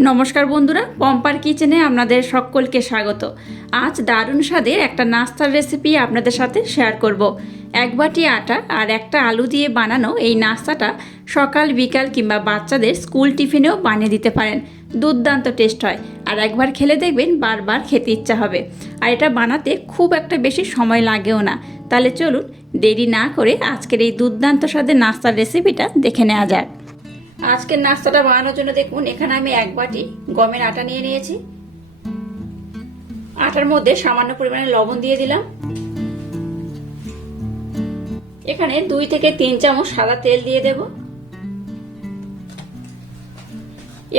নমস্কার বন্ধুরা, পম্পার কিচেনে আপনাদের সকলকে স্বাগত। আজ দারুণ স্বাদের একটা নাস্তার রেসিপি আপনাদের সাথে শেয়ার করব। এক বাটি আটা আর একটা আলু দিয়ে বানানো এই নাস্তাটা সকাল, বিকাল কিংবা বাচ্চাদের স্কুল টিফিনেও বানিয়ে দিতে পারেন। দুর্দান্ত টেস্ট হয়। আর একবার খেলে দেখবেন বারবার খেতে ইচ্ছা হবে। আর এটা বানাতে খুব একটা বেশি সময় লাগেও না। তাহলে চলুন দেরি না করে আজকের এই দুর্দান্ত স্বাদের নাস্তার রেসিপিটা দেখে নেওয়া যাক। আজকের নাস্তাটা বানানোর জন্য দেখুন, এখানে আমি এক বাটি গমের আটা নিয়ে নিয়েছি। আটার মধ্যে সামান্য পরিমাণে লবণ দিয়ে দিলাম। এখানে দুই থেকে তিন চামচ সাদা তেল দিয়ে দেব।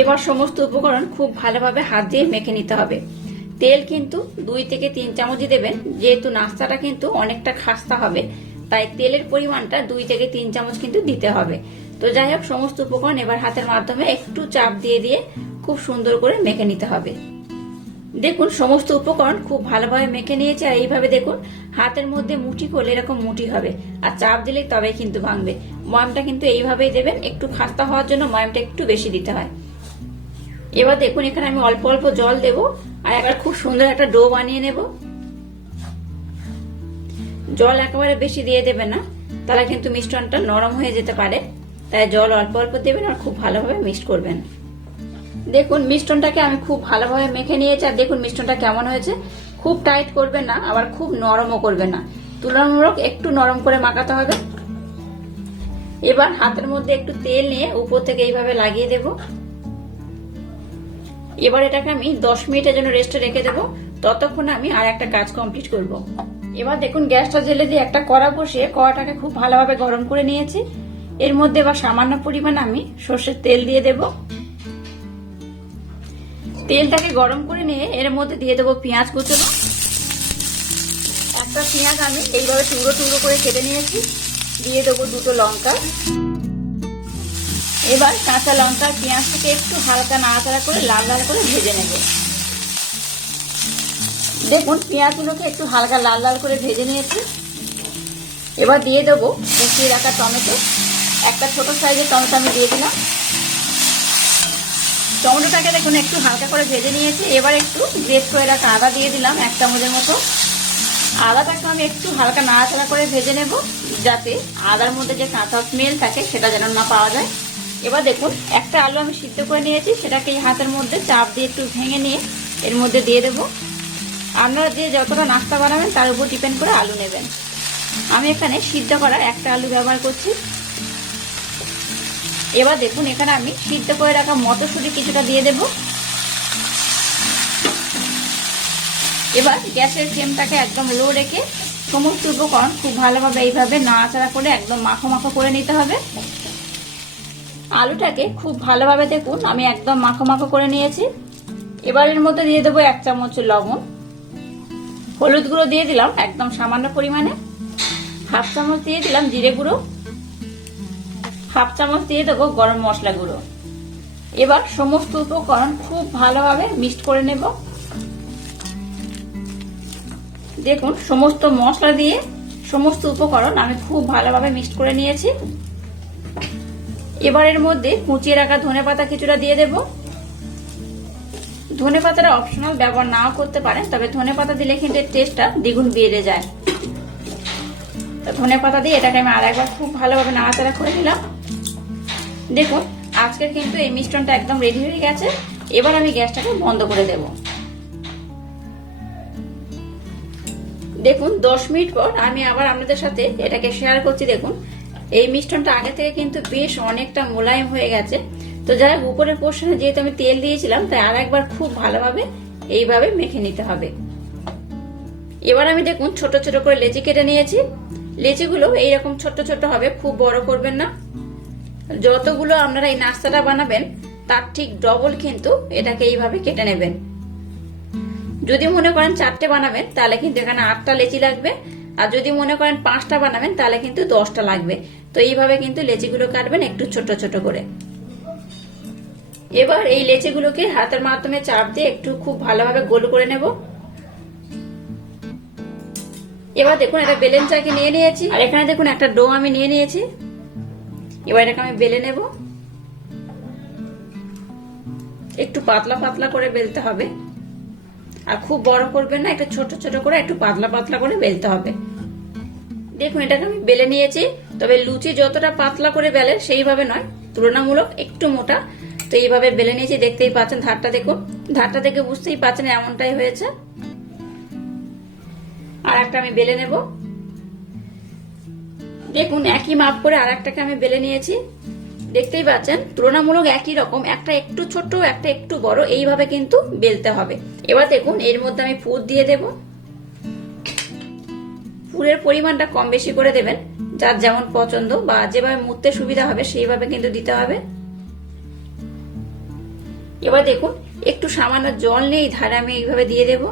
এবার সমস্ত উপকরণ খুব ভালোভাবে হাত দিয়ে মেখে নিতে হবে। তেল কিন্তু দুই থেকে তিন চামচই দেবেন, যেহেতু নাস্তাটা কিন্তু অনেকটা খাস্তা হবে, তাই তেলের পরিমাণটা দুই থেকে তিন চামচ কিন্তু দিতে হবে। তো যাই হোক, সমস্ত উপকরণ এবার হাতের মাধ্যমে একটু চাপ দিয়ে দিয়ে খুব সুন্দর করে মেখে নিতে হবে। দেখুন, সমস্ত উপকরণ খুব ভালোভাবে মেখে নিয়েছে, আর এইভাবে দেখুন, হাতের মধ্যে মুঠি করলে এরকম মুঠি হবে, আর চাপ দিলে তবে কিন্তু ভাঙবে। ময়মটা কিন্তু এইভাবেই দেবেন, একটু খাস্তা হওয়ার জন্য ময়মটা একটু বেশি দিতে হয়। এবার দেখুন, এখানে আমি অল্প অল্প জল দেব, আর একবার খুব সুন্দর একটা ডো বানিয়ে নেব। জল একেবারে বেশি দিয়ে দেবে না, তাহলে কিন্তু মিশ্রণটা নরম হয়ে যেতে পারে। তাই জল অল্প অল্প দেবেন আর খুব ভালোভাবে মিক্সড করবেন। দেখুন মিশ্রণটাকে আমি খুব ভালোভাবে মেখে নিয়েছি আর দেখুন মিশ্রণটা কেমন হয়েছে। খুব টাইট করবেন না, আবার খুব নরমও করবেন না। তুলনামূলক একটু নরম করে মাখাতে হবে। এবার হাতের মধ্যে একটু তেল নিয়ে উপর থেকে এইভাবে লাগিয়ে দেব। এবার এটাকে আমি দশ মিনিটের জন্য রেস্টে রেখে দেবো। ততক্ষণ আমি আর একটা কাজ কমপ্লিট করব। এবার দেখুন গ্যাসটা জেলে দিয়ে একটা কড়া বসিয়ে কড়াটাকে খুব ভালোভাবে গরম করে নিয়েছি। এর মধ্যে এবার সামান্য পরিমাণ আমি সর্ষের তেল দিয়ে দেব। তেলটাকে গরম করে নিয়ে এর মধ্যে দিয়ে দেবো পেঁয়াজ কুচনো। একটা পেঁয়াজ আমি এইভাবে টুকরো টুকরো করে কেটে নিয়েছি। দিয়ে দেবো দুটো লঙ্কা। এবার কাঁচা লঙ্কা পেঁয়াজটাকে একটু হালকা নাড়াচাড়া করে লাল লাল করে ভেজে নেব। দেখুন, পেঁয়াজগুলোকে একটু হালকা লাল লাল করে ভেজে নিয়েছি। এবার দিয়ে দেবো কুচিয়ে রাখা টমেটো। একটা ছোট সাইজের টমেটো আমি দিয়ে দিলাম। টমেটোটাকে দেখুন, একটু হালকা করে ভেজে নিয়েছি। এবার একটু গ্রেট করে রাখা আদা দিয়ে দিলাম এক চামচের মতো। আদাটাকে আমি একটু হালকা নাড়াচাড়া করে ভেজে নেব, যাতে আদার মধ্যে যে কাঁচা স্মেল থাকে, সেটা যেন না পাওয়া যায়। এবার দেখুন, একটা আলু আমি সিদ্ধ করে নিয়েছি, সেটাকে এই হাতের মধ্যে চাপ দিয়ে একটু ভেঙে নিয়ে এর মধ্যে দিয়ে দেবো। আপনারা যে যতটা নাস্তা বানাবেন, তার উপর ডিপেন্ড করে আলু নেবেন। আমি এখানে সিদ্ধ করার একটা আলু ব্যবহার করছি। এবার দেখুন, এখানে আমি সিদ্ধ করে রাখা মটরশুঁটি কিছুটা দিয়ে দেব। এবার গ্যাসের ফ্লেমটাকে একদম লো রেখে সমস্ত উপকরণ খুব ভালোভাবে এইভাবে নাড়াচাড়া করে একদম মাখো মাখো করে নিতে হবে। আলুটাকে খুব ভালোভাবে দেখুন, আমি একদম মাখো মাখো করে নিয়েছি। এবার এর মধ্যে দিয়ে দেবো এক চামচ লবণ। হলুদ গুঁড়ো দিয়ে দিলাম একদম সামান্য পরিমাণে। হাফ চামচ দিয়ে দিলাম জিরে গুঁড়ো। হাফ চামচ দিয়ে দেবো গরম মশলা গুঁড়ো। এবার সমস্ত উপকরণ খুব ভালোভাবে মিক্সড করে নেব। দেখুন, সমস্ত মশলা দিয়ে সমস্ত উপকরণ আমি খুব ভালোভাবে মিক্সড করে নিয়েছি। এবার এর মধ্যে কুচিয়ে রাখা ধনে পাতা কিছুটা দিয়ে দেব। ধনে পাতাটা অপশনাল ব্যবহার নাও করতে পারেন, তবে ধনে পাতা দিলে কিন্তু এর টেস্টটা দ্বিগুণ বেড়ে যায়। ধনে পাতা দিয়ে এটাকে আমি আর একবার খুব ভালোভাবে নাড়াচাড়া করে নিলাম। দেখুন, আজকের কিন্তু এই মিশ্রণটা একদম রেডি হয়ে গেছে। এবার আমি গ্যাসটাকে বন্ধ করে দেব। দেখুন, দশ মিনিট পর আমি আবার আপনাদের সাথে এটাকে শেয়ার করছি, দেখুন। এই মিশ্রণটা আগে থেকে কিন্তু বেশ অনেকটা মোলায়েম হয়ে গেছে। তো যাই হোক, উপরের পোর্শনে যেহেতু আমি তেল দিয়েছিলাম, তাই আর একবার খুব ভালোভাবে এইভাবে মেখে নিতে হবে। এবার আমি দেখুন, ছোট ছোট করে লেচি কেটে নিয়েছি। লেচিগুলো এইরকম ছোট ছোট হবে, খুব বড় করবেন না। যতগুলো আপনারা এই নাস্তাটা বানাবেন, তার ঠিক ডবল কিন্তু এটাকে এইভাবে কেটে নেবেন। যদি মনে করেন চারটে বানাবেন, তাহলে কিন্তু এখানে আটটা লেচি লাগবে। আর যদি মনে করেন পাঁচটা বানাবেন, তাহলে কিন্তু দশটা লাগবে। তো এইভাবে কিন্তু লেচিগুলো কাটবেন একটু ছোট ছোট করে। এবার এই লেচিগুলোকে হাতের মাধ্যমে চাপ দিয়ে একটু খুব ভালোভাবে গোল করে নেব। এবার দেখুন একটা বেলেন চাকি নিয়ে নিয়েছি। আর এখানে দেখুন, একটা ডো আমি নিয়ে নিয়েছি। এবার এটাকে আমি বেলে নেব। একটু পাতলা পাতলা করে বেলতে হবে। আর খুব বড় করবেন না, একটু ছোট ছোট করে একটু পাতলা পাতলা করে বেলতে হবে। দেখুন, এটাকে আমি বেলে নিয়েছি, তবে লুচি যতটা পাতলা করে বেলে সেইভাবে নয়, তুলনামূলক একটু মোটা। তো এইভাবে বেলে নিয়েছি, দেখতেই পাচ্ছেন ধারটা, দেখুন। ধারটা দেখে বুঝতেই পাচ্ছেন এমনটাই হয়েছে। আর একটা আমি বেলে নেব। দেখুন, একই মাপ করে আর একটাকে আমি বেলে নিয়েছি। দেখতেই পাচ্ছেন, তুলনামূলক একই রকম, একটা একটু ছোট, একটা একটু বড়, এইভাবে কিন্তু বেলতে হবে। এবার দেখুন, এর মধ্যে আমি পুর দিয়ে দেব। ফুলের পরিমাণটা কম বেশি করে দেবেন, যার যেমন পছন্দ, বা যেভাবে মুড়তে সুবিধা হবে, সেইভাবে কিন্তু দিতে হবে। এবার দেখুন, একটু সামান্য জল নেই ধারে আমি এইভাবে দিয়ে দেব।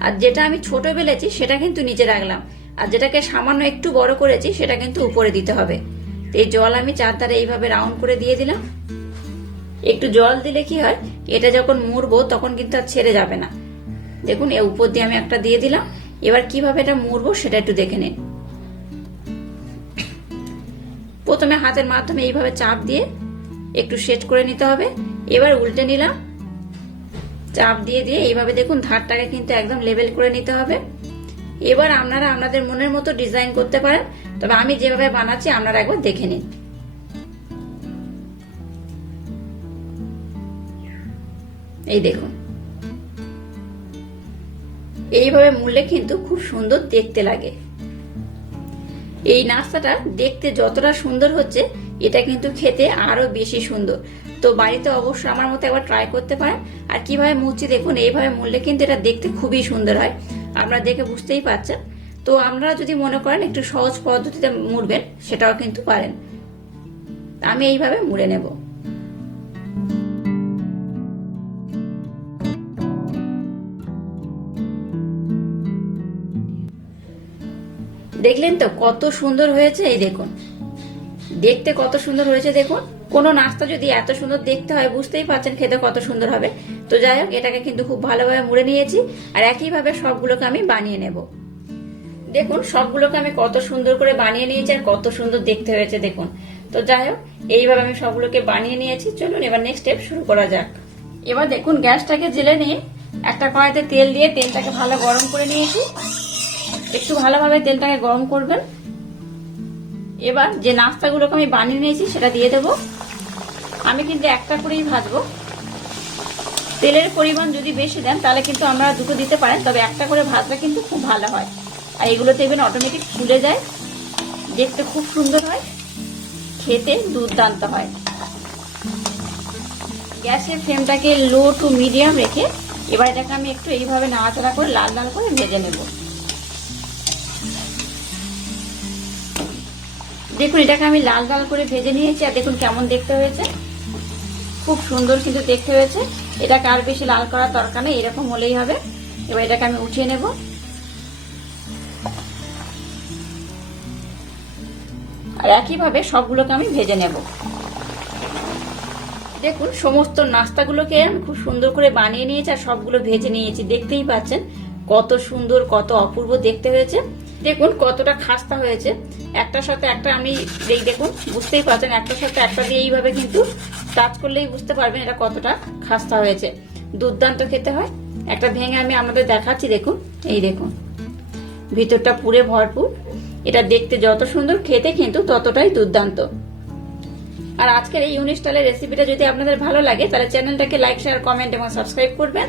আর যেটা আমি ছোট বেলেছি, সেটা কিন্তু নিচে রাখলাম। আর যেটাকে সামান্য একটু বড় করেছি, সেটা কিন্তু উপরে দিতে হবে। এই জল আমি চারধারে এইভাবে রাউন্ড করে দিয়ে দিলাম। একটু জল দিলে কি হয়, এটা যখন মুড়বো তখন কিন্তু আর ছেড়ে যাবে না। দেখুন এর উপর দিয়ে আমি একটা দিয়ে দিলাম। এবার কীভাবে এটা মুড়বো সেটা একটু দেখে নিন। প্রথমে হাতের মাধ্যমে এইভাবে চাপ দিয়ে একটু সেট করে নিতে হবে। এবার উল্টে নিলাম। চাপ দিয়ে দিয়ে এইভাবে দেখুন, ধারটাকে কিন্তু একদম লেভেল করে নিতে হবে। এবার আপনারা আপনাদের মনের মতো ডিজাইন করতে পারেন। তবে আমি যেভাবে বানাচ্ছি, আপনারা একবার দেখে নিন। এই দেখুন। এইভাবে মূল্যে কিন্তু খুব সুন্দর দেখতে লাগে। এই নাস্তাটা দেখতে যতটা সুন্দর হচ্ছে, এটা কিন্তু খেতে আরও বেশি সুন্দর। তো বাড়িতে অবশ্যই আমার মতো একবার ট্রাই করতে পারেন। আর কীভাবে মুড়ছি দেখুন, এইভাবে মুড়লে কিন্তু এটা দেখতে খুবই সুন্দর হয়। আপনারা দেখে বুঝতেই পারছেন। তো আপনারা যদি মনে করেন একটু সহজ পদ্ধতিতে মুড়বেন, সেটাও কিন্তু পারেন। আমি এইভাবে মুড়ে নেব। দেখলেন তো কত সুন্দর হয়েছে, এই দেখুন। দেখতে কত সুন্দর হয়েছে দেখুন। কোনো নাস্তা যদি এত সুন্দর দেখতে হয়, বুঝতেই পারছেন খেতে কত সুন্দর হবে। তো যাই হোক, এটাকে কিন্তু খুব ভালোভাবে মুড়ে নিয়েছি আর একইভাবে সবগুলোকে আমি বানিয়ে নেব। দেখুন, সবগুলোকে আমি কত সুন্দর করে বানিয়ে নিয়েছি আর কত সুন্দর দেখতে হয়েছে দেখুন। তো যাই হোক, এইভাবে আমি সবগুলোকে বানিয়ে নিয়েছি। চলুন এবার নেক্সট স্টেপ শুরু করা যাক। এবার দেখুন, গ্যাসটাকে জেলে নিয়ে একটা কড়াইতে তেল দিয়ে তেলটাকে ভালো গরম করে নিয়েছি। একটু ভালোভাবে তেলটাকে গরম করবেন। এবার যে নাস্তাগুলোকে আমি বানিয়ে নিয়েছি, সেটা দিয়ে দেব। আমি কিন্তু একটা করেই ভাজবো। তেলের পরিমাণ যদি বেশি দেন, তাহলে কিন্তু আমরা দুটো দিতে পারেন, তবে একটা করে ভাজলে কিন্তু খুব ভালো হয়। আর এগুলো দেখবেন অটোমেটিক ফুলে যায়। দেখতে খুব সুন্দর হয়। খেতে দুর্দান্ত হয়। গ্যাসের ফ্লেমটাকে লো টু মিডিয়াম রেখে এবার এটাকে আমি একটু এইভাবে নাড়াচাড়া করে লাল লাল করে ভেজে নেব। দেখুন, এটাকে আমি লাল লাল করে ভেজে নিয়েছি আর দেখুন কেমন দেখতে হয়েছে। খুব সুন্দর কিন্তু দেখতে হয়েছে। এটাকে আর বেশি লাল করার দরকার নেই, এরকম হলেই হবে। এবার এটাকে আমি উঠিয়ে নেব। আর একইভাবে সবগুলোকে আমি ভেজে নেব। দেখুন, সমস্ত নাস্তাগুলোকে আমি খুব সুন্দর করে বানিয়ে নিয়েছি আর সবগুলো ভেজে নিয়েছি, দেখতেই পাচ্ছেন। কত সুন্দর, কত অপূর্ব দেখতে হয়েছে। দেখুন কতটা খাস্তা হয়েছে। একটার সাথে একটা আমি এই দেখুন, বুঝতেই পারছেন, একটার সাথে একটা দিয়ে এইভাবে কিন্তু টাচ করলেই বুঝতে পারবেন এটা কতটা খাস্তা হয়েছে। দুর্দান্ত খেতে হয়। একটা ভেঙে আমি আমাদের দেখাচ্ছি, দেখুন, এই দেখুন। ভিতরটা পুরে ভরপুর। এটা দেখতে যত সুন্দর, খেতে কিন্তু ততটাই দুর্দান্ত। আর আজকের এই ইউনিক স্টাইলের রেসিপিটা যদি আপনাদের ভালো লাগে, তাহলে চ্যানেলটাকে লাইক শেয়ার কমেন্ট এবং সাবস্ক্রাইব করবেন।